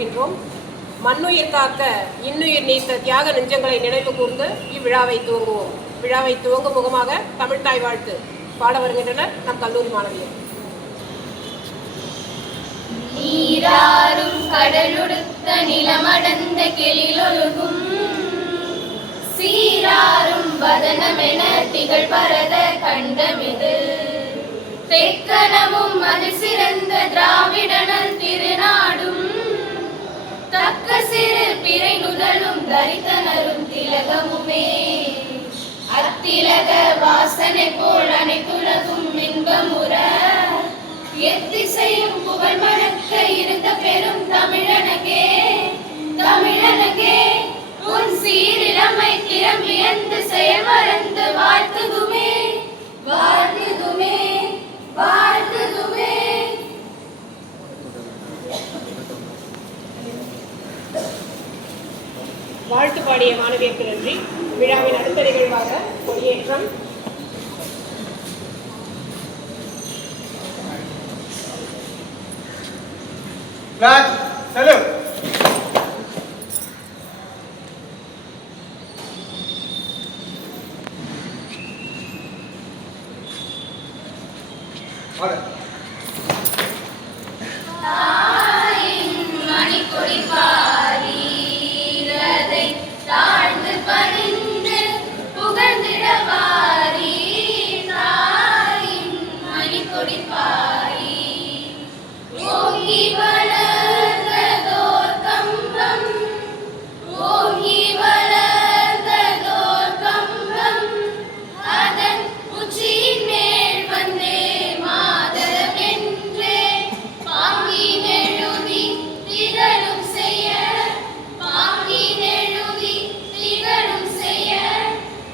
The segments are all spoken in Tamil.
வரவேற்கின்றோம். மண்ணுயிர் காக்க இன்னுயிர் நீத்த தியாக நெஞ்சங்களை நினைவு கூர்ந்து இவ்விழாவை துவங்குவோம். விழாவை துவங்கும் முகமாக தமிழ்தாய் வாழ்த்து பாட வருகின்றனர் நம் கல்லூரி மாணவியர். நீராறும் கடலுடுத்த நிலமடந்த கெளிலொழுகும் சீராறும் வதனமென திகழ் பரத கண்டமிது தெக்கனமும் அது சிறந்த திராவிடனல் திருநாடும் தக்க சிறு பிறை நுதலும் தரித்தனரும் திலகமுமே அத்திலக வாசனை போல் அனைத்துலகும் இன்பமுற எத்திசையும் புகழ் மணக்க இருந்த பெரும் தமிழனகே தமிழனகே உன் சீரிழமை திறம் வியந்து செயல் மறந்து வாழ்த்துதுமே வாழ்த்துதுமே வாழ்த்துதுமே. வாழ்த்து பாடிய மாணவியருக்கு நன்றி. விழாவின் அடுத்த நிகழ்வாக கொடியேற்றம். மணிக்கொடி பாரி அதை தாழ்ந்து பணிந்து புகழ்ந்திடவாரி தாயின் மணிக்கொடி பாரி ஓங்கி வளர்ந்ததோர் கம்பம் ஓங்கி வளர்ந்ததோர் கம்பம் அதன் உச்சியின் மேல் வந்தே மாதரம் என்றே பாங்கினெழுதி திகழும் செய்ய பாங்கினெழுதி திகழும் செய்ய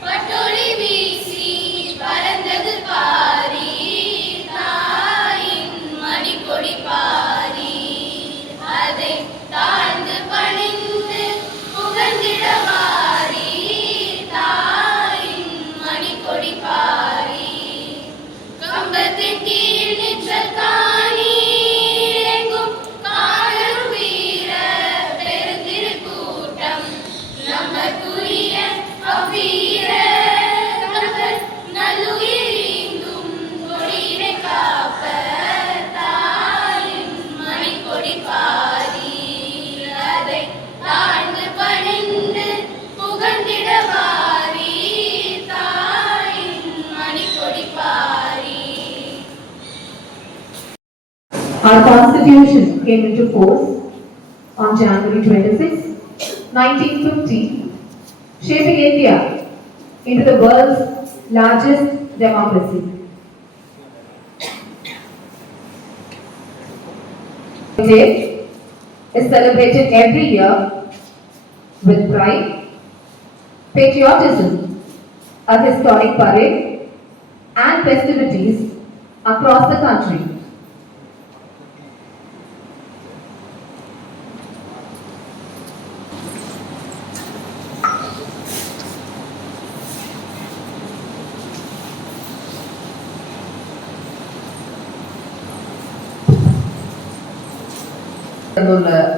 பட்டொளி வீசி பறந்தது பாரி தாயின் மணிக்கொடி பாரி அதை தாழ்ந்து பணிந்து புகழ்ந்திடவாரி தாயின் மணிக்கொடி பாரி கம்பத்தின் கீழ் நிற்றல் காணீர் எங்கும் காணரும் வீர பெருந்திருக்கூட்டம் நமக்குரிய அவ்வீர தங்கள் நல்லுயிரிந்தும் கொடியினை காப்ப தாயின் மணிக்கொடி பாரி அதை தாழ்ந்து பணிந்து புகழ்ந்திடவாரி தாயின் Manikodi Pari. Our Constitution came into force on January 26, 1950, shaping India into the world's largest democracy. Today is celebrated every year with pride, patriotism, a historic parade, and festivities across the country.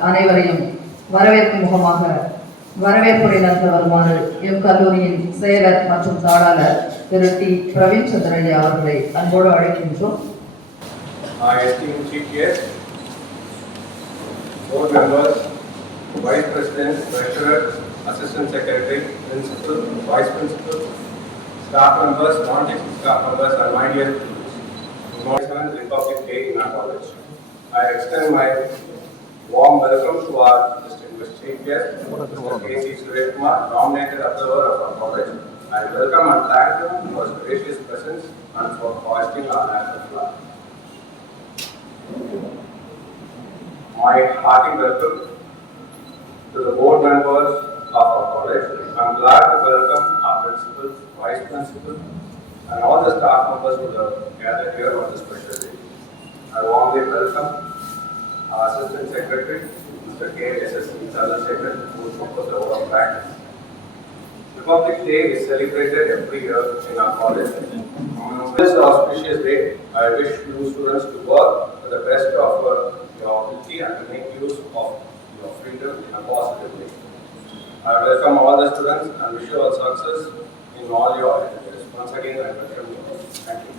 அனைவரையும் வரவேற்கும் முகமாக வரவேற்புரை நடத்த வருமாறு எம் கல்லூரியின் செயலர் மற்றும் தாளாளர் திரு டி பிரவீன் சந்திரய்யா அவர்களை அன்போடு அழைக்கின்றோம். Board members, Vice President, Treasurer, Assistant Secretary, Principal, Vice Principal, staff members, non-technical staff members, and my dear students. Good morning, 7th Republic Day in our college. I extend my warm welcome to our distinguished chief guest, Mr. K.C. Sureshkumar, nominated observer of our college. I welcome and thank him for his gracious presence and for hoisting our national flag. My hearty welcome to the board members of our college. I am glad to welcome our principal, vice principal, and all the staff members who are gathered here on this special day. I warmly welcome our Assistant Secretary, Mr. K.S.S. Chandrasekhar, who will focus over our practice. Republic Day is celebrated every year in our college. On this auspicious day, I wish you students to work to the best of your ability and to make use of your freedom in a positive way. I welcome all the students and wish you all success in all your endeavors. Once again, I welcome you all. Thank you.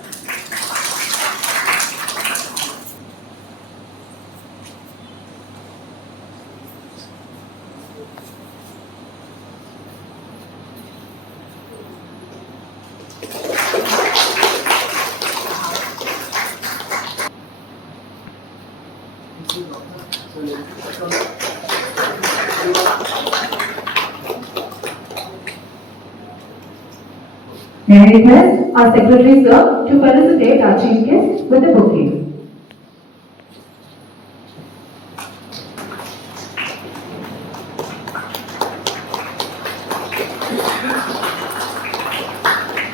May I request our secretary sir to felicitate our chief guest with a bouquet.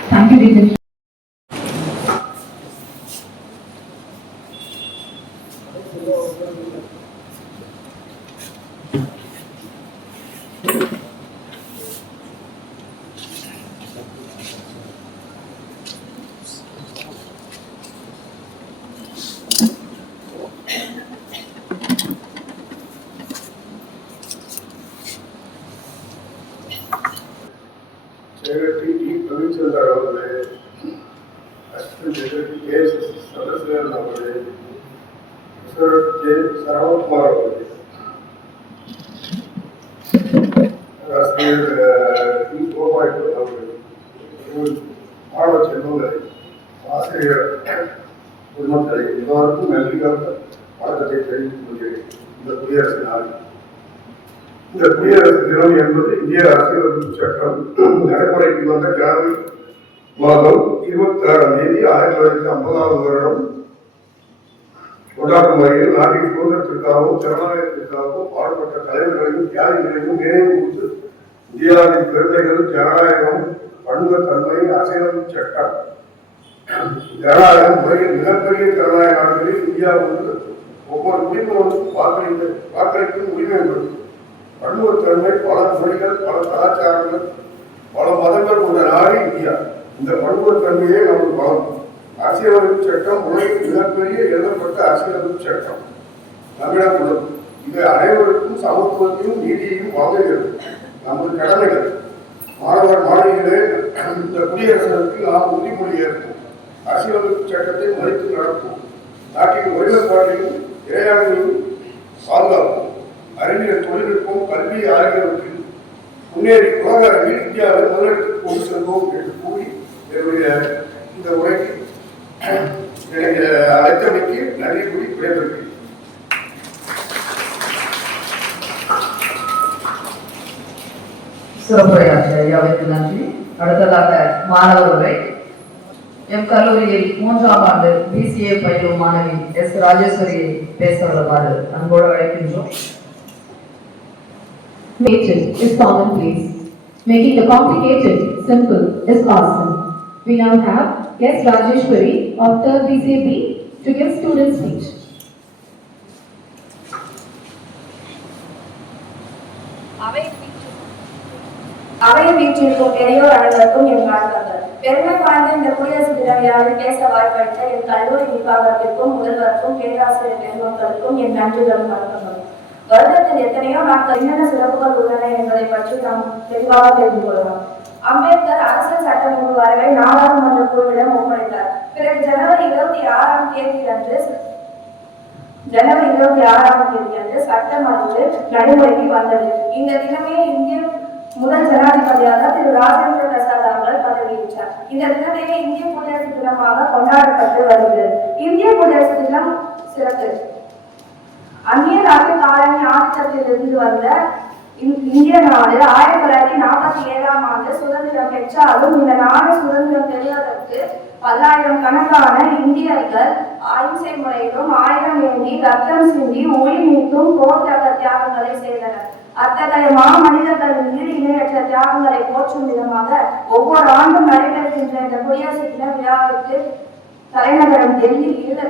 Thank you, Dinesh. Secretary T. Pravichandra அவர்களே, Assistant Secretary K. Sadashivan அவர்களே, Mr. J. Saravakumar அவர்களே, ஆசிரியர் T. கோபாய்கள் அவர்களே, மாணவ செல்வங்களே, ஆசிரியர் பொதுமக்களை எல்லோருக்கும் நன்றி கலந்த வணக்கத்தை தெரிவித்துக் கொள்கிறேன். இந்த குடியரசு நாள், இந்த குடியரசு தினம் என்பது இந்திய அரசியலமைப்பு சட்டம் நடைமுறைக்கு வந்த ஜனவரி மாதம் 26ஆம் தேதி 1950ஆம் வருடம் கொண்டாடும் வகையில் நாட்டின் சுதந்திரத்திற்காகவும் ஜனநாயகத்திற்காகவும் பாடுபட்ட தலைவர்களையும் தியாகிகளையும் நினைவு கூர்ந்து இந்தியாவின் பெருமைகள் ஜனநாயகம், பன்முகத்தன்மை, அரசியலமைப்பு சட்டம், ஜனநாயகம் உலகின் மிகப்பெரிய ஜனநாயக நாடுகளில் இந்தியா ஒன்று. ஒவ்வொரு குடிமகனுக்கும் வாக்களிக்கும் உரிமை உள்ளது. பன்முகத்தன்மை, பல மொழிகள், பல கலாச்சாரங்கள், பல மதங்கள் கொண்ட நாடு இந்தியா. இந்த பன்முகத்தன்மையே நமது பலம். அரசியலமைப்பு சட்டம் உலகின் மிகப்பெரிய எழுதப்பட்ட அரசியலமைப்பு சட்டம் நம்மிடம் உள்ளது. இது அனைவருக்கும் சமத்துவத்தையும் நீதியையும் வழங்குகிறது. நமது கடமைகள். மாணவர்களே, இந்த குடியரசுக்கு நாம் உறுதிமொழி ஏற்போம். அரசியலமைப்பு சட்டத்தை மதித்து நடப்போம். நாட்டின் ஒருமைப்பாட்டையும் இறையாண்மையும் பாதுகாப்போம். அறிவியல், தொழில்நுட்பம், கல்வி ஆகியவற்றில் முன்னேறி உலக அளவில் இந்தியாவை முதலிடத்துக்கு கொண்டு செல்வோம் என்று கூறி என்னுடைய இந்த உரைக்கு அழைத்தமைக்கு நன்றி கூறி விடைபெறுகிறேன். சிறப்புரையாற்றிய ஐயாவிற்கு நன்றி. அடுத்ததாக மாணவர் உரை. எம் கல்லூரியில் 3ஆம் ஆண்டு BCA பயிலும் மாணவி S. ராஜேஸ்வரியை பேச வருமாறு அன்போடு அழைக்கின்றோம். Created is commonplace. Making the complicated simple is awesome. We now have S. Rajeshwari of 3rd BCA to give students speech. அவையை வீற்றிருக்கும் பெரியோர் அனைவருக்கும் என் வாழ்த்துக்கள். பெருமை வாய்ந்த இந்த குடியரசு தின விழாவில் பேச வாய்ப்பளித்த என் கல்லூரி நிர்வாகத்திற்கும், முதல்வருக்கும், பேராசிரியர் பெருமக்களுக்கும் என் நன்றிகளும் வணக்கங்களும். வருடத்தில் எத்தனையோ நாட்கள் என்னென்ன சிறப்புகள் உள்ளன என்பதை பற்றி நாம் தெளிவாக தெரிந்து கொள்ளலாம். அம்பேத்கர் அரசியல் சட்டமன்ற வரவை நாடாளுமன்ற குழுவிடம் ஒப்படைத்தார். பிறகு ஜனவரி 26ஆம் தேதி அன்று சட்டம் அன்று நடைமுறைக்கு வந்தது. இந்த தினமே இந்திய முதல் ஜனாதிபதியாக திரு ராஜேந்திர பிரசாத் அவர்கள் பதவியேற்றார். இந்த தினமே இந்திய குடியரசு தினமாக கொண்டாடப்பட்டு வருகிறது. இந்திய குடியரசு தினம் சிறப்பு. அந்நிய நாட்டு காலனி ஆதிக்கத்திலிருந்து வந்த இந்திய நாடு 1947ஆம் ஆண்டு சுதந்திரம் பெற்றாலும் இந்த நாடு சுதந்திரம் பெறுவதற்கு பல்லாயிரக்கணக்கான இந்தியர்கள் அகிம்சை முறையிலும் ஆயுதம் ஏந்தி ரத்தம் சிந்தி உயிர் நீக்கும் போர் தியாகங்களை செய்தனர். அத்தகைய மாமனிதர்களின் மீது இணையற்ற தியாகங்களை போற்றும் விதமாக ஒவ்வொரு ஆண்டும் நடைபெறுகின்ற இந்த குடியரசு தின விழாவிற்கு தலைநகரம் டெல்லியில்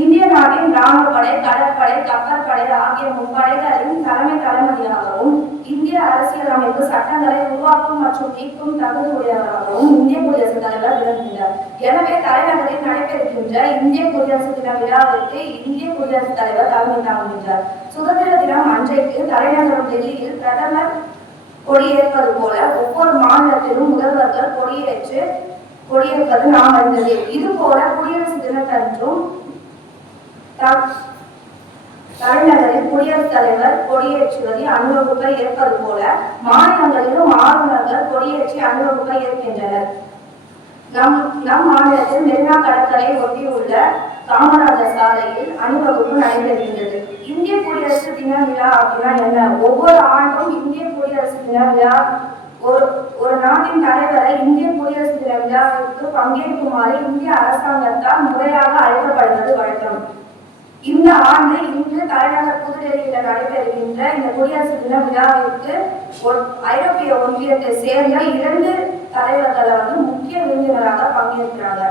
இந்திய நாட்டின் ராணுவப்படை, கடற்படை, கப்பற்படை ஆகிய முப்படைகளின் தளபதியாகவும் இந்திய அரசியலமைப்பு சட்டங்களை உருவாக்கும் மற்றும் நீக்கும் தகுதியுடையவராகவும் இந்திய குடியரசுத் தலைவர் விளங்குகிறார். எனவே தலைநகரில் நடைபெறுகின்ற இந்திய குடியரசு தின விழாவிற்கு இந்திய குடியரசுத் தலைவர் தலைமை தாங்குகின்றார். சுதந்திர தினம் அன்றைக்கு தலைநகர் டெல்லியில் பிரதமர் கொடியேற்பது போல ஒவ்வொரு மாநிலத்திலும் முதல்வர்கள் கொடியேற்பது நாம் அறிந்தது. இது போல குடியரசு தினத்தன்றும் தலைநகரில் குடியரசுத் தலைவர் கொடியேற்றுவதை அணிவகுப்பை ஏற்பது போல மாநிலங்களிலும் ஆளுநர்கள் கொடியேற்றி அணிவகுப்பை ஏற்கின்றனர். நம் மாநிலத்தில் மெரினா கடற்கரை ஒட்டியுள்ள காமராஜர் சாலையில் அணிவகுப்பு நடைபெறுகின்றது. இந்திய குடியரசு தின விழா அப்படின்னா என்ன? ஒவ்வொரு ஆண்டும் இந்திய குடியரசு தின விழா ஒரு நாட்டின் தலைவரை இந்திய குடியரசு தின விழாவிற்கு பங்கேற்குமாறு இந்திய அரசாங்கத்தால் முறையாக அழைக்கப்படுவது வழக்கம். இந்த ஆண்டு இன்று தலைநகர் புதுடெல்லியில் நடைபெறுகின்ற இந்த குடியரசு தின விழாவிற்கு ஐரோப்பிய ஒன்றியத்தை சேர்ந்த 2 தலைவர்களை முக்கிய விருந்தினராக பங்கேற்கிறாங்க.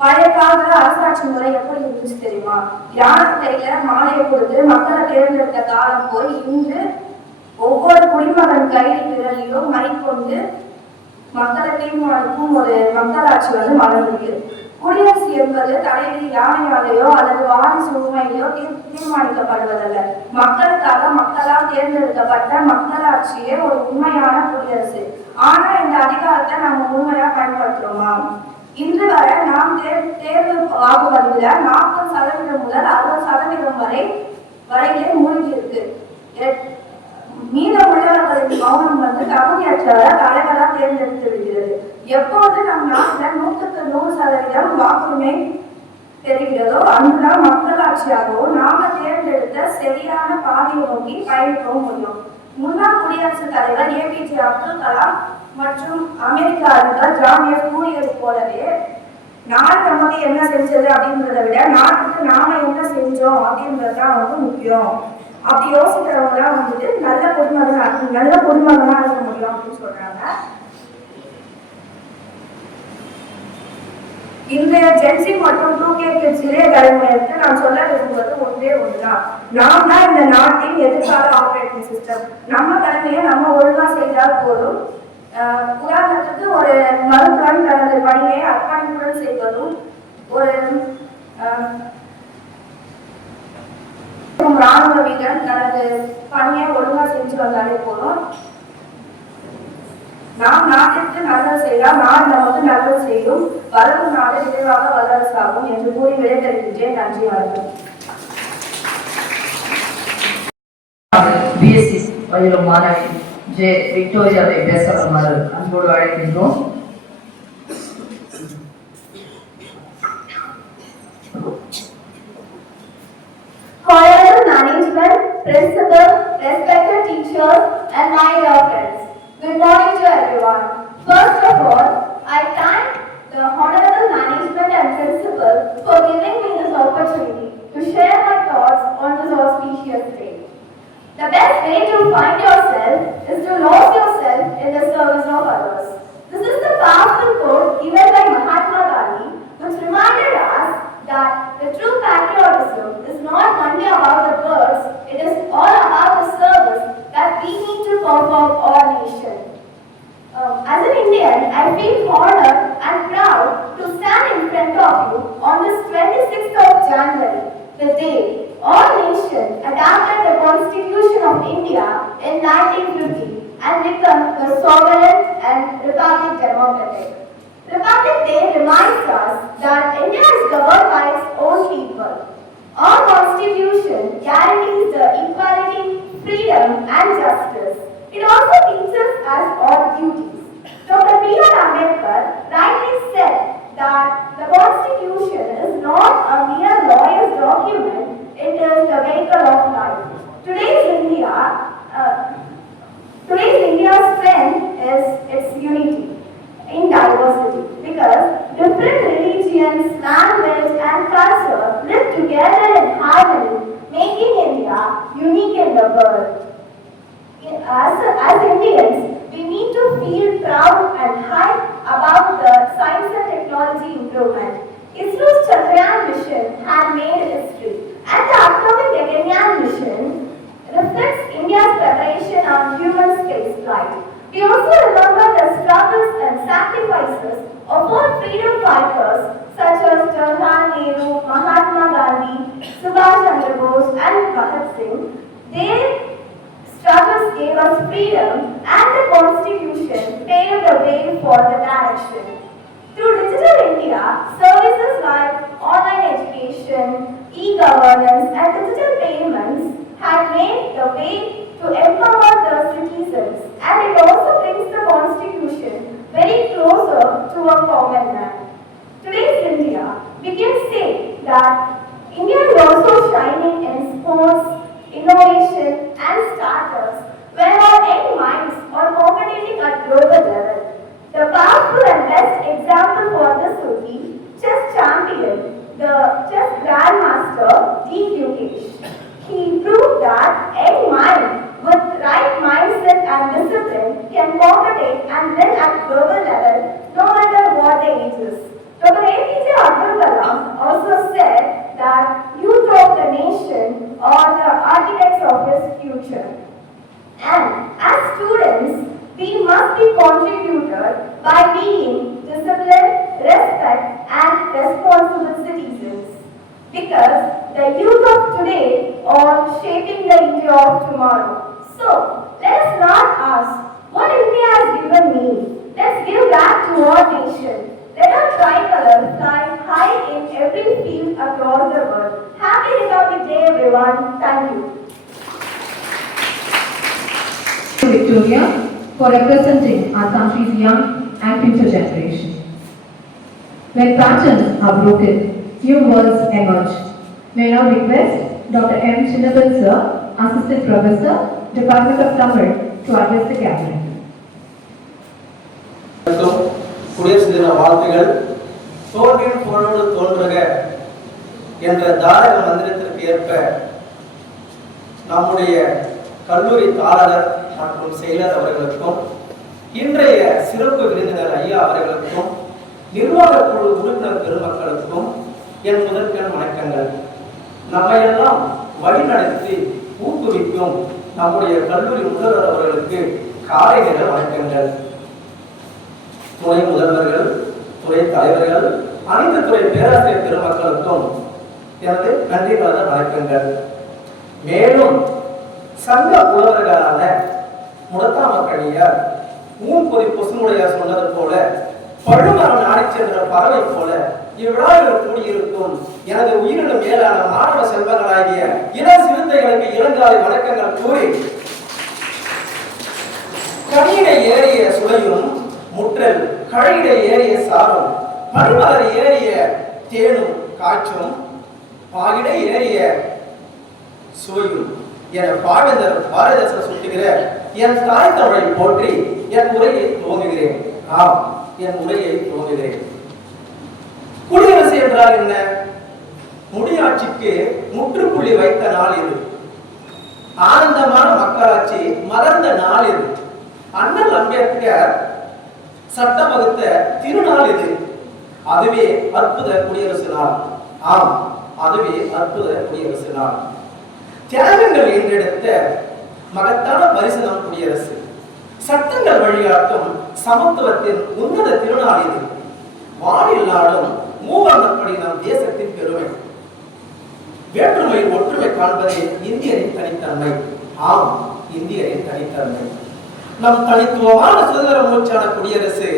பழைய காலத்துல அரசாட்சி முறை எப்படி இருந்துச்சு தெரியுமா? யார் கையில மாலையை கொடுத்து மக்களை தேர்ந்தெடுத்த காலம் போய் இன்று ஒவ்வொரு குடிமகன் கையில் விரலிலும் மைக்கொண்டு மக்களை தீர்மானிக்கும் ஒரு மக்களாட்சி மலர்ந்தது. குடியரசு என்பது தலைவி யானையாலேயோ அல்லது வாரிசு உரிமையிலோ தீர்மானிக்கப்படுவதல்ல. மக்களுக்காக மக்களால் தேர்ந்தெடுக்கப்பட்ட மக்களாட்சியே ஒரு உண்மையான குடியரசு. ஆனா இந்த அதிகாரத்தை நம்ம உண்மையா பயன்படுத்துறோமா? இன்று வரை நாம் தேர்வு வாக்குவதில் 40% முதல் 60% வரையிலே மூழ்கி இருக்கு. மீத உள்ளவர்களின் மௌனம் தகுதியற்றவரை தலைவராக தேர்ந்தெடுத்து விடுகிறது. எப்போது நம் நாட்டில் 100% வாக்குரிமை பெறுகிறதோ அங்குதான் மக்களாட்சியாகவும் நாம தேர்ந்தெடுத்த சரியான பாதையை நோக்கி பயணிக்கவும் முடியும். முன்னாள் குடியரசுத் தலைவர் APJ அப்துல் கலாம் மற்றும் அமெரிக்க அதிபர் ஜான் எஃப் கூறியது போலவே நாடு நமக்கு என்ன செஞ்சது அப்படின்றத விட நாட்டுக்கு நாம என்ன செஞ்சோம் அப்படின்றதுதான் முக்கியம். அப்படி யோசிக்கிறவங்க தான் நல்ல குடிமகனா இருக்க முடியும் அப்படின்னு சொல்றாங்க. இன்றைய ஜென்சி மற்றும் 2K கிட்ஸ் இளைய தலைமுறைக்கு நான் சொல்ல விரும்புவது ஒன்றுதான். நாம் தான் இந்த நாட்டின் எதிர்கால ஆபரேட்டிங் சிஸ்டம். நம்ம கடமையை நம்ம ஒழுங்கா செய்தால் போதும். உதாரணத்துக்கு ஒரு மருத்துவன் தனது பணியை அர்ப்பணிப்புடன் செய்வதும் ஒரு ராணுவ வீரன் தனது பணியை ஒழுங்கா செஞ்சு வந்தாலே போதும். நாம் நாட்டிற்கு நல்லது செய்தால் நாடு நமக்கு நல்லது செய்யும். வளரும் நாடு விரைவாக வல்லரசாகும் என்று கூறி விடைபெறுகின்றேன். நன்றி, வணக்கம். BSc பயிலும் மாணவி ஜே விக்டோரியாவை பேச வருமாறு அன்போடு அழைக்கின்றோம். Honorable management, principal, respected teachers, and my dear friends, good morning to everyone. First of all, I thank the honorable management and principal for giving me this opportunity to share my thoughts on this auspicious day. The best way to find yourself is to lose yourself in the service of others. This is the powerful quote given by Mahatma Gandhi, which reminded us that the true patriotism is not only about the words, it is all about the service that we need to perform our nation. As an Indian, I feel honored and proud to stand in front of you on this 26th of January, the day our nation adopted the Constitution of India in 1950 and became the sovereign and republic democratic. Republic Day reminds us that India is governed by its own people. Our Constitution guarantees the equality, freedom and justice. It also teaches us our duties. Dr. B.R. Ambedkar rightly said that the Constitution is not a mere lawyer's document, it is the vehicle of life. Today's India's strength is its unity in diversity, because different religions, language and culture live together in harmony, making India unique in the world. As Indians, we need to feel proud and hype about the science and technology improvement. ISRO's Chandrayaan mission had made history, and the upcoming Gaganyaan mission reflects India's preparation on human spaceflight. We also remember the struggles and sacrifices of our freedom fighters such as Jawaharlal Nehru, Mahatma Gandhi, Subhash Chandra Bose, and Bhagat Singh. Their struggles gave us freedom, and the Constitution paved the way for the direction. Through Digital India, services like online education, e-governance, and digital payments have made the way to empower the citizens, and it also brings the Constitution very closer to a common man. Today's India, we can say that India is also shining in sports, innovation, and startups, where our young minds are competing at global level. The powerful and best example for this would be chess champion, the chess grandmaster D. Gukesh. He proved that any mind with right mindset and discipline can compete and win at global level no matter what the age is. Dr. APJ Abdul Kalam also said that youth of the nation are the architects of its future. And as students, we must be contributed by being disciplined, respect, and responsible citizens. Because the youth of today are shaping the India of tomorrow. So, let us not ask, what India has given me? Let's give back to our nation. Let our tricolor fly high in every field across the world. Happy Republic Day, everyone. Thank you. Victoria for representing our country's young and future generation. When patterns are broken, new worlds emerge. May now request Dr. M. Chinnapan Sir, Assistant Professor, Department of Tamil, to address the Cabinet. குடியரசு தின வாழ்த்துகள். தோன்றின் புகழோடு தோன்றுக என்ற தாரக மந்திரத்திற்கு ஏற்ப நம்முடைய கல்லூரி தாளர் மற்றும் செயலர் அவர்களுக்கும் இன்றைய சிறப்பு விருந்தினர் ஐயா அவர்களுக்கும் நிர்வாக குழு உறுப்பினர் பெருமக்களுக்கும் என் முதற்கண் வணக்கங்கள். நம்மையெல்லாம் வழிநடத்தி ஊக்குவிக்கும் நம்முடைய கல்லூரி முதல்வர் அவர்களுக்கு காலை நேர வணக்கங்கள். துணை முதல்வர்கள், துறை தலைவர்கள், அனைத்து துறை பேராசிரியர் பெருமக்களுக்கும் எனது நன்றி கலந்த வணக்கங்கள். மேலும் சங்க புலவர்களான முடத்தாமக்கணியார் ஊன்பொறி பொசுமுடையார் சொன்னது போல பழுமரம் நாடி சென்ற பறவை போல இவ்விழாவில் கூடியிருக்கும் எனது உயிரினும் மேலான மாணவ செல்வங்களாகிய இளம் சிறுத்தைகளுக்கு இளங்காலை வணக்கங்கள் கூறி, கனியிடை ஏறிய சுளையும் முற்றல் கழையிடை ஏறிய சாரும் பனிமலர் ஏறிய தேனும் காற்றும் பாகிடை ஏறிய சுவையும் என பாவேந்தர் பாரதிதாசன் சுட்டுகிற என் தாய் தமிழை போற்றி என் உரையை துவங்குகிறேன். ஆம், என் உரையை துவங்குகிறேன். குடியரசு என்றால் என்ன? முடியாட்சிக்கு முற்றுப்புள்ளி வைத்த நாள் இது. ஆனந்தமான மக்களாட்சி மலர்ந்த நாள் இது. அண்ணல் அம்பேத்கர் சட்டம் வகுத்த திருநாள் இது. அதுவே அற்புத குடியரசு நாள். ஆம், அதுவே அற்புத குடியரசு நாள். தியாகங்கள் என்றெடுத்த மகத்தான பரிசு நம் குடியரசு. சட்டங்கள் வழிகாட்டும் சமத்துவத்தின் உன்னத திருநாள் இது. வானில் நாடும் மூவர்ணப்படி நம் தேசத்தின் பெருமை. வேற்றுமையில் ஒற்றுமை காண்பதே இந்தியரின் தனித்தன்மை. ஆம், இந்தியரின் தனித்தன்மை. நம் தனித்துவமான சுதந்திர மூச்சான குடியரசு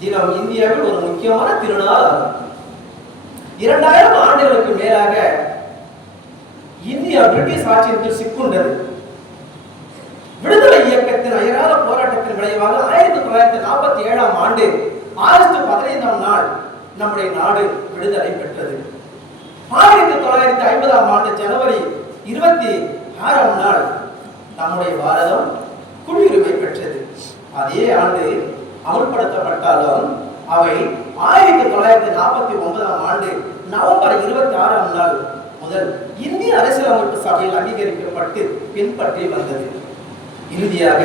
தினம் இந்தியாவில் ஒரு முக்கியமான திருநாள் ஆகும். 2000 ஆண்டுகளுக்கு மேலாக இந்தியா பிரிட்டிஷ் ஆட்சியின் கீழ் சிக்குண்டது. விடுதலை இயக்கத்தின் அயராத போராட்டத்தின் விளைவாக 1947ஆம் ஆண்டு ஆகஸ்ட் 15ஆம் நாள் நம்முடைய நாடு விடுதலை பெற்றது. 1950ஆம் ஆண்டு ஜனவரி 26ஆம் நாள் நம்முடைய பாரதம் குடியுரிமை பெற்றது. அதே ஆண்டு அமுல்படுத்தப்பட்டாலும் அவை 1949ஆம் ஆண்டு நவம்பர் 26ஆம் நாள் முதல் இந்திய அரசியலமைப்பு சபையில் அங்கீகரிக்கப்பட்டு பின்பற்றி வந்தது. இறுதியாக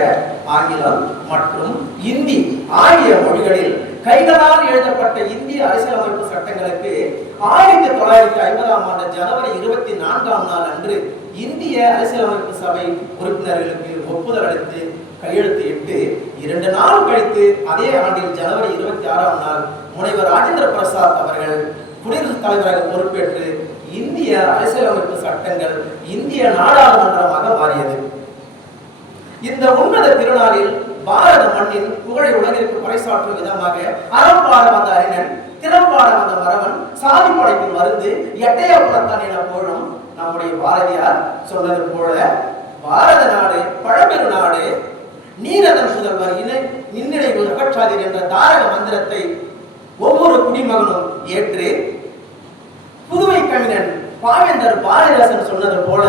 ஆங்கிலம் மற்றும் இந்தி ஆகிய மொழிகளில் கைகளால் எழுதப்பட்ட இந்திய அரசியலமைப்பு சட்டங்களுக்கு 1950ஆம் ஆண்டு ஜனவரி 24ஆம் நாள் அன்று இந்திய அரசியலமைப்பு சபை உறுப்பினர்களுக்கு ஒப்புதல் அளித்து கையெழுத்து இட்டு 2 நாள் கழித்து அதே ஆண்டில் ஜனவரி 26ஆம் நாள் முனைவர் ராஜேந்திர பிரசாத் அவர்கள் குடியரசுத் தலைவராக பொறுப்பேற்று இந்திய அரசியலமைப்பு சட்டங்கள் இந்திய நாடாளுமன்றமாக மாறியது. இந்த உன்னத திருநாளில் பாரத மண்ணின் புகழை உலகிற்கு பறைசாற்றும் விதமாக அறம்பாட வந்த அறிஞன், திறம்பாட வந்த மரவன், சாதி படைக்கும் மருந்து, எட்டையபுரத்தான் என போலும் நம்முடைய பாரதியார் சொன்னது போல பாரத நாடு பழம்பெரு நாடு, நீரதன் முதல்வர் நின்னிடைவு அகற்றாதீர் என்ற தாரக மந்திரத்தை ஒவ்வொரு குடிமகனும் ஏற்று புதுவை கவிஞன் பாவேந்தர் பாரதிதாசன் சொன்னது போல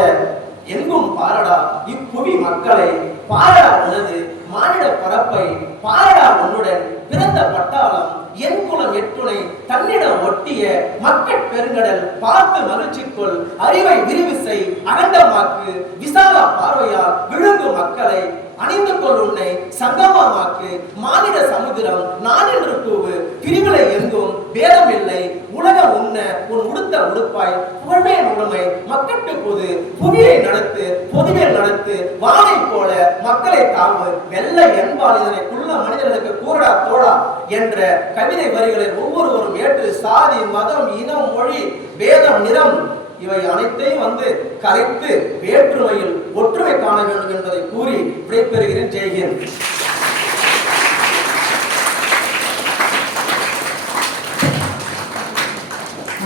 எங்கும் பாரடா இப்புவி மக்களை, பாரடா உனது மானிட பரப்பை, பாரடா உன்னுடன் பிறந்த பட்டாளம், என் குலம் எட்டுணை தன்னிடம் ஒட்டிய மக்கட் பெருங்கடல், பார்த்து மகிழ்ச்சிக்குள் அறிவை விரிவிசை அகண்டமாக்கு, விசால பார்வையால் விழுங்கு மக்களை அணிந்து கொள் உன்னை சங்கமமாக்கு, மானிட சமுதிரம் நான் என்று கூவு, பிரிவிலை எங்கும் பேதம் இல்லை, உலகம் உண்ண உன் உடுத்த உடுப்பாய், புகழ்வேன் உடைமை மக்கட்டு பொது, புவியை நடத்து பொதுவேல் நடத்து, வானை போல மக்களை தாவு, வெள்ள என்பால் இதனை குள்ள மனிதர்களுக்கு கூறடா தோழா என்ற கவிதை வரிகளை ஒவ்வொருவரும் ஏற்று சாதி மதம் இனம் மொழி பேதம் நிறம் இவை அனைத்தையும் கலைத்து வேற்றுமையில் ஒற்றுமை காண வேண்டும் என்பதை கூறி விடைபெறுகிறேன். ஜெய்ஹிந்த்.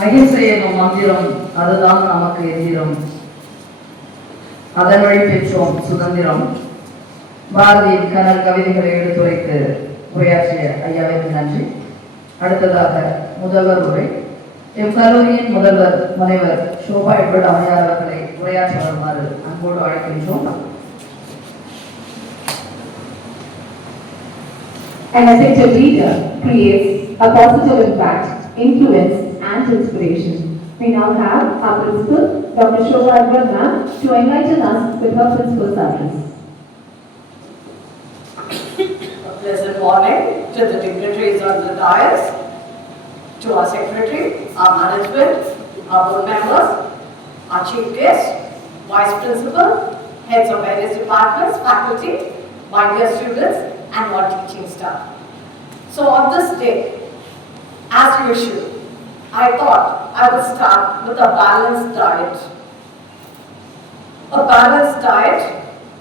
அகிம்சை எனும் மந்திரம் அதுதான் நமக்கு எந்திரம், அதன் வழி பெற்றோம் சுதந்திரம். பாரதியின் கனல் கவிதைகளை எடுத்துரைத்து உரையாற்றிய ஐயாவிற்கு நன்றி. அடுத்ததாக முதல்வர் உரை. எம் கல்லூரியின் முதல்வர் முனைவர் ஷோபா எட்வர்ட் அம்மையார் அவர்களை உரையாற்ற வருமாறு அன்போடு அழைக்கின்றோம். An effective leader creates a positive impact, influence and inspiration. We now have our principal, Dr. Shobha Edward ma'am, to enlighten us with her principal's address. A pleasant morning to the dignitaries on the dais, to our secretary, our management, our board members, our chief guest, vice principal, heads of various departments, faculty, my dear students, and our teaching staff. So on this day, as usual, I thought I would start with a balanced diet. A balanced diet,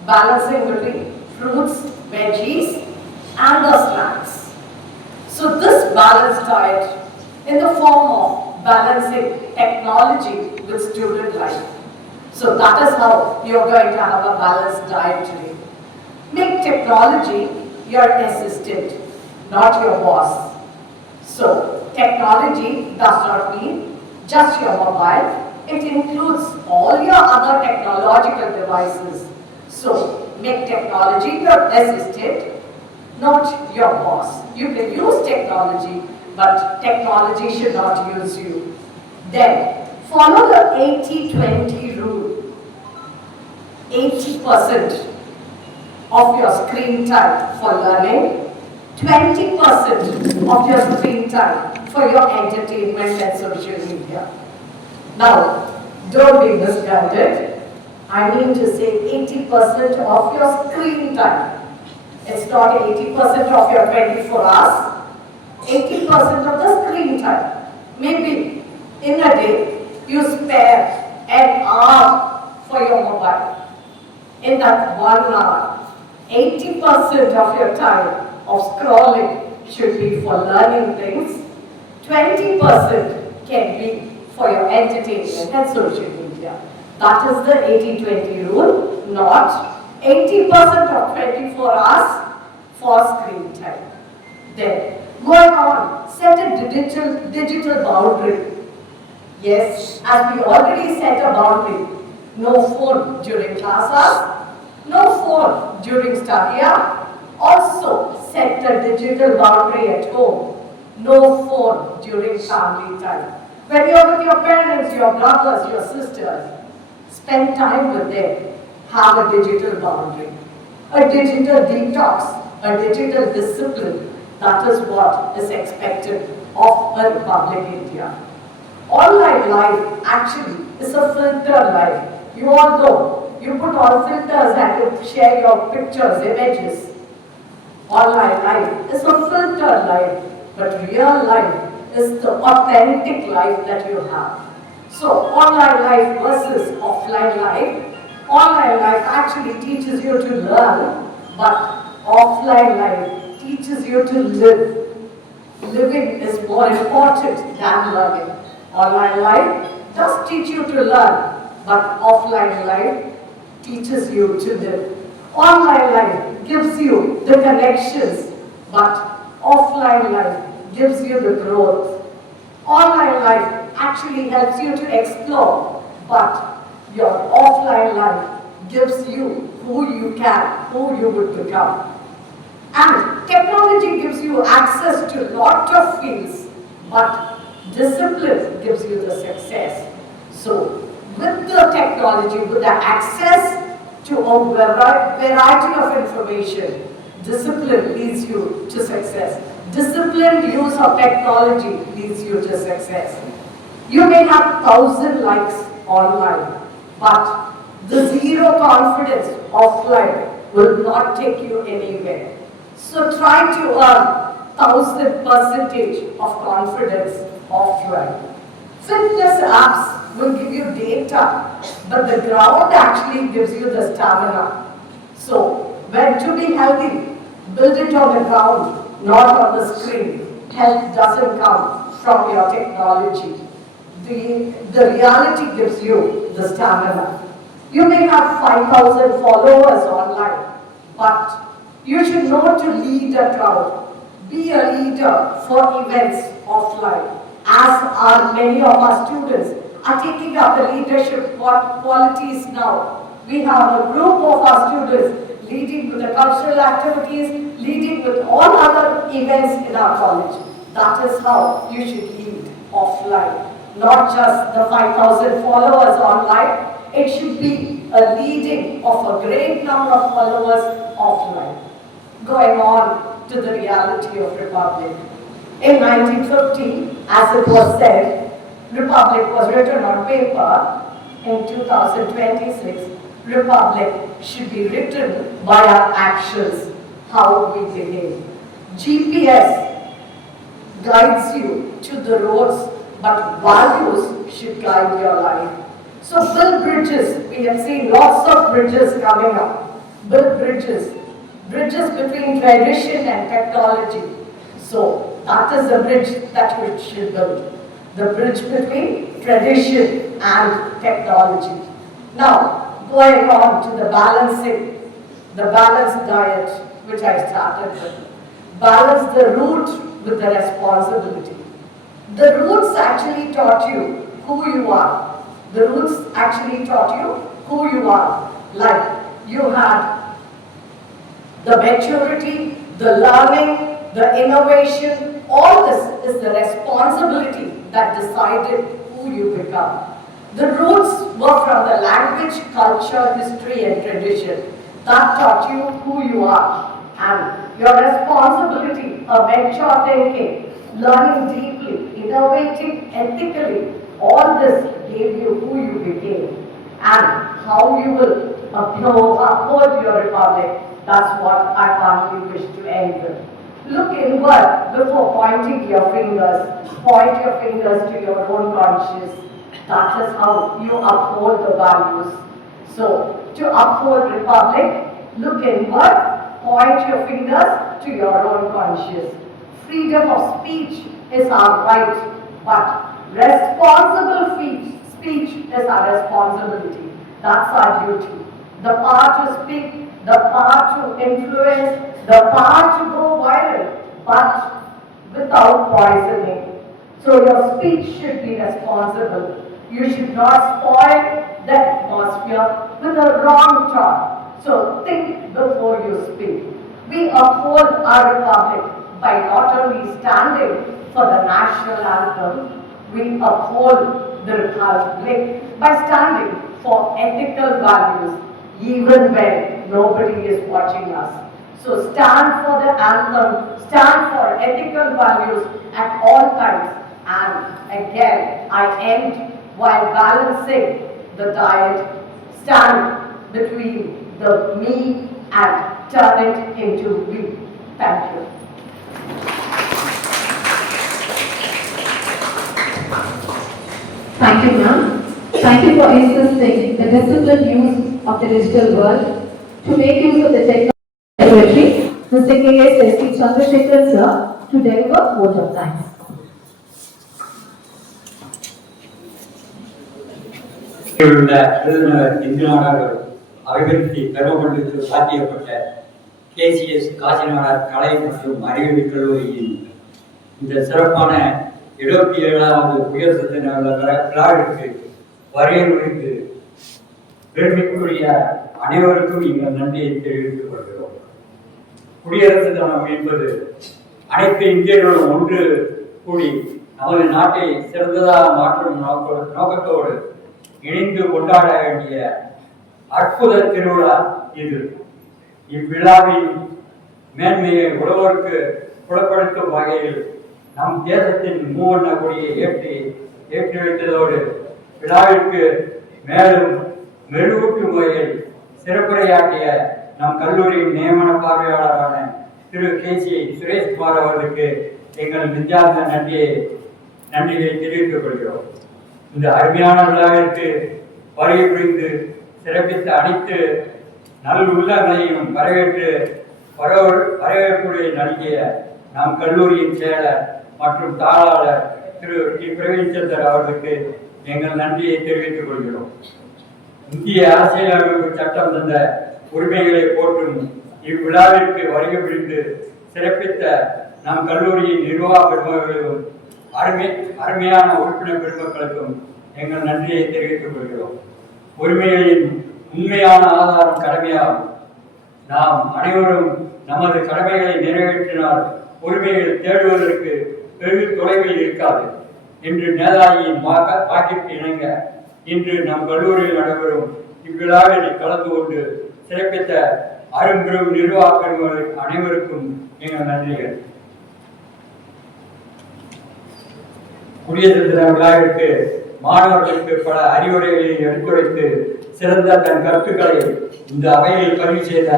balancing between fruits, veggies, and the snacks. So this balanced diet in the form of balancing technology with student life. So that is how you are going to have a balanced diet today. Make technology your assistant, not your boss. So technology does not mean just your mobile. It includes all your other technological devices. So make technology your assistant, not your boss. You can use technology, but technology should not use you. Then, follow the 80-20 rule. 80% of your screen time for learning, 20% of your screen time for your entertainment and social media. Now, don't be misguided. I mean to say 80% of your screen time. It's not 80% of your 24 hours. 80% of the screen time. Maybe in a day you spare an hour for your mobile. In that 1 hour, 80% of your time of scrolling should be for learning things. 20% can be for your entertainment and social media. That is the 80-20 rule, not 80% of 24 hours for screen time. Then, going on, set a digital boundary. Yes, as we already set a boundary, no phone during class hours, no phone during study hour. Also set a digital boundary at home, no phone during family time. When you are with your parents, your brothers, your sisters, spend time with them, have a digital boundary. A digital detox, a digital discipline That is what is expected of a Republic India. Online life actually is a filtered life. You all know, you put on filters and you share your pictures, images. Online life is a filtered life, but real life is the authentic life that you have. So, online life versus offline life. Online life actually teaches you to learn, but offline life teaches you to live. Living is more important than learning. Online life does teach you to learn, but offline life teaches you to live. Online life gives you the connections, but offline life gives you the growth. Online life actually helps you to explore, but your offline life gives you who you can, who you would become. And technology gives you access to lot of fields, but discipline gives you the success. So, with the technology, with the access to a variety of information, discipline leads you to success. Disciplined use of technology leads you to success. You may have 1,000 likes online, but the zero confidence offline will not take you anywhere. So try to earn 1,000% of confidence offline. Fitness apps will give you data, but the ground actually gives you the stamina. So when to be healthy, build it on the ground, not on the screen. Health doesn't come from your technology. The reality gives you the stamina. You may have 5,000 followers online, but you should know to lead a crowd. Be a leader for events offline, as are many of our students are taking up the leadership qualities now. We have a group of our students leading with the cultural activities, leading with all other events in our college. That is how you should lead offline. Not just the 5,000 followers online, it should be a leading of a great number of followers offline. Going on to the reality of Republic. In 1950, as it was said, Republic was written on paper. In 2026, Republic should be written by our actions, how we behave. GPS guides you to the roads, but values should guide your life. So build bridges. We have seen lots of bridges coming up. Build bridges. Bridges between tradition and technology. So that is the bridge that we should build. The bridge between tradition and technology. Now, going on to the balancing, the balanced diet, which I started with. Balance the root with the responsibility. The roots actually taught you who you are. The roots actually taught you who you are. Like you had the maturity, the learning, the innovation, all this is the responsibility that decided who you become. The roots were from the language, culture, history and tradition. That taught you who you are. And your responsibility of mature thinking, learning deeply, innovating ethically, all this gave you who you became. And how you will uphold your republic, that's what I finally wish to end with. Look inward before pointing your fingers. Point your fingers to your own conscience. That is how you uphold the values. So, to uphold republic, look inward, point your fingers to your own conscience. Freedom of speech is our right, but responsible speech is our responsibility. That's our duty. The power to speak, the power to influence, the power to go viral, but without poisoning. So your speech should be responsible. You should not spoil the atmosphere with a wrong talk. So think before you speak. We uphold our republic by not only standing for the national anthem, we uphold the republic by standing for ethical values, even when nobody is watching us. So stand for the anthem, stand for ethical values at all times. And again, I end while balancing the diet, stand between the me and turn it into we. Thank you. Thank you, ma'am. Thank you for insisting the disciplined use of the digital world to make use of the technology. Secretary, Mr. K.S.S.C. Chandrasekharan, sir, to deliver vote of thanks. Hindu நாடார்கள் அபிவிருத்தி பெருமண்டலத்தில் சாத்தியப்பட்ட KCS காசிநாடார் கலை மற்றும் அறிவியல் கல்லூரியின் இந்த சிறப்பான 77வது குடியரசு தின விழாவிற்கு வருகை புரிந்து பெருமைக்குரிய அனைவருக்கும் எங்கள் நன்றியை தெரிவித்துக் கொள்கிறோம். குடியரசு தினம் என்பது அனைத்து இந்தியர்களும் ஒன்று கூடி நமது நாட்டை சிறந்ததாக மாற்றும் நோக்கத்தோடு இணைந்து கொண்டாட வேண்டிய அற்புத திருவிழா இது. இவ்விழாவின் மேன்மையை உலகோருக்கு புலப்படுத்தும் வகையில் நம் தேசத்தின் மூவண்ண கொடியை ஏற்றி வைத்ததோடு விழாவிற்கு மேலும் மெருகூட்டும் வகையில் சிறப்புரையாற்றிய நம் கல்லூரியின் நியமன பார்வையாளரான திரு KC சுரேஷ்குமார் அவர்களுக்கு எங்கள் நெஞ்சார்ந்த நன்றியை தெரிவித்துக் கொள்கிறோம். இந்த அருமையான விழாவிற்கு வருகை புரிந்து சிறப்பித்த அனைத்து நல் உள்ளங்களையும் வரவேற்புரை நல்கிய நம் கல்லூரியின் செயலர் மற்றும் தாளாளர் திரு டி பிரவீன்சந்தர் அவர்களுக்கு எங்கள் நன்றியை தெரிவித்துக் கொள்கிறோம். இந்திய அரசியலமைப்பு சட்டம் தந்த உரிமைகளை போற்றும் இவ்விழாவிற்கு வருகை புரிந்து சிறப்பித்த நம் கல்லூரியின் நிர்வாக பெருமக்களுக்கும் அருமையான உறுப்பினர் பெருமக்களுக்கும் எங்கள் நன்றியை தெரிவித்துக் கொள்கிறோம். உரிமைகளின் உண்மையான ஆதாரம் கடமையாகும். நாம் அனைவரும் நமது கடமைகளை நிறைவேற்றினால் உரிமைகள் தேடுவதற்கு வெகு தொலைவில் இருக்காது என்று நேதாஜியின் வாக்கிற்கு இணங்க இன்று நம் கல்லூரியில் நடைபெறும் இவ்விழாவில் கலந்து கொண்டு சிறப்பித்த அரும்பெரும் நிர்வாக பெருமக்கள் அனைவருக்கும் எங்கள் நன்றிகள். குடியரசு தின விழாவிற்கு மாணவர்களுக்கு பல அறிவுரைகளை எடுத்துரைத்து சிறந்த தன் கருத்துக்களை இந்த அவையில் பதிவு செய்த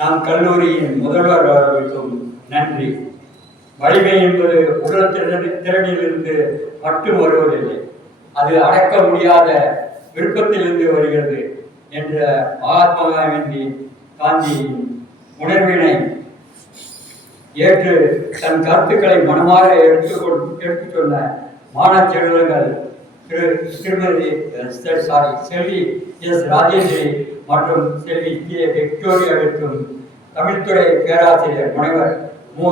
நம் கல்லூரியின் முதல்வர் அவர்களுக்கும் நன்றி. வலிமை என்பது உடல் திறனிலிருந்து மட்டும் வருவதில்லை, அது அடக்க முடியாத விருப்பத்திலிருந்து வருகிறது என்ற மகாத்மா காந்தியின் உணர்வினை ஏற்று தன் கருத்துக்களை மனமாற எடுத்து சொன்ன மாணவ செல்வங்கள் திருமதி செல்வி எஸ் ராஜேஸ்வரி மற்றும் செல்வி விக்டோரியாவிற்கும் தமிழ்துறை பேராசிரியர் முனைவர் மு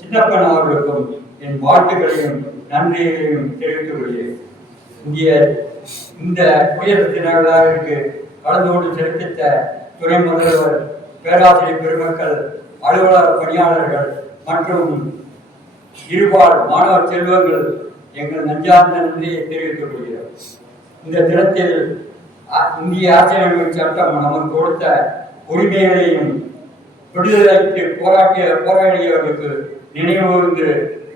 சின்னப்பன் அவர்களுக்கும் என் வாழ்த்துக்களையும் நன்றிகளையும் தெரிவித்துக் கொள்கிறேன். இந்த குடியரசு தின விழாவிற்கு கலந்து கொண்டு சிறப்பித்த துணை முதல்வர், பேராசிரியர் பெருமக்கள், அலுவலர் பணியாளர்கள் மற்றும் இருபால் மாணவ செல்வங்கள் எங்கள் நெஞ்சார்ந்த நன்றியை தெரிவித்துக் கொள்கிறோம். இந்த தினத்தில் இந்திய அரசியலமைப்பு சட்டம் நமக்கு கொடுத்த உரிமைகளையும் விடுதலைக்கு போராடியவர்களுக்கு நினைவுகூர்ந்து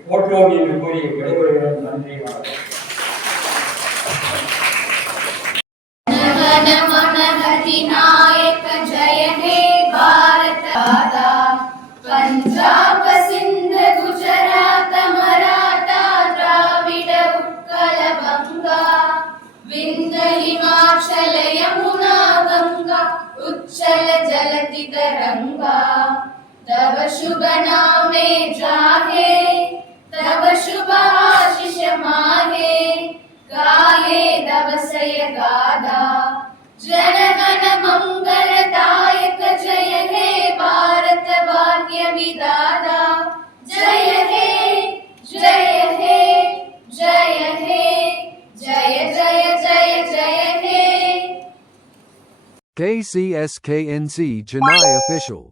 போற்றுவோம் என்று கூறி விடைபெறுகிறேன். நன்றி, வணக்கம். पंजाब सिंध गुजरात मराठा द्राविड उत्कल बंगा विंध्य हिमाचल यमुना गंगा उच्चल जलति तरंगा तव शुभ नामे जाहे तव शुभ आशीष माहे गाये दवसय गादा जनगण मंगलदायक जय हे भारत भाग्य विधाता जय हे जय हे जय हे जय जय जय जय हे KCSKNC Chennai Official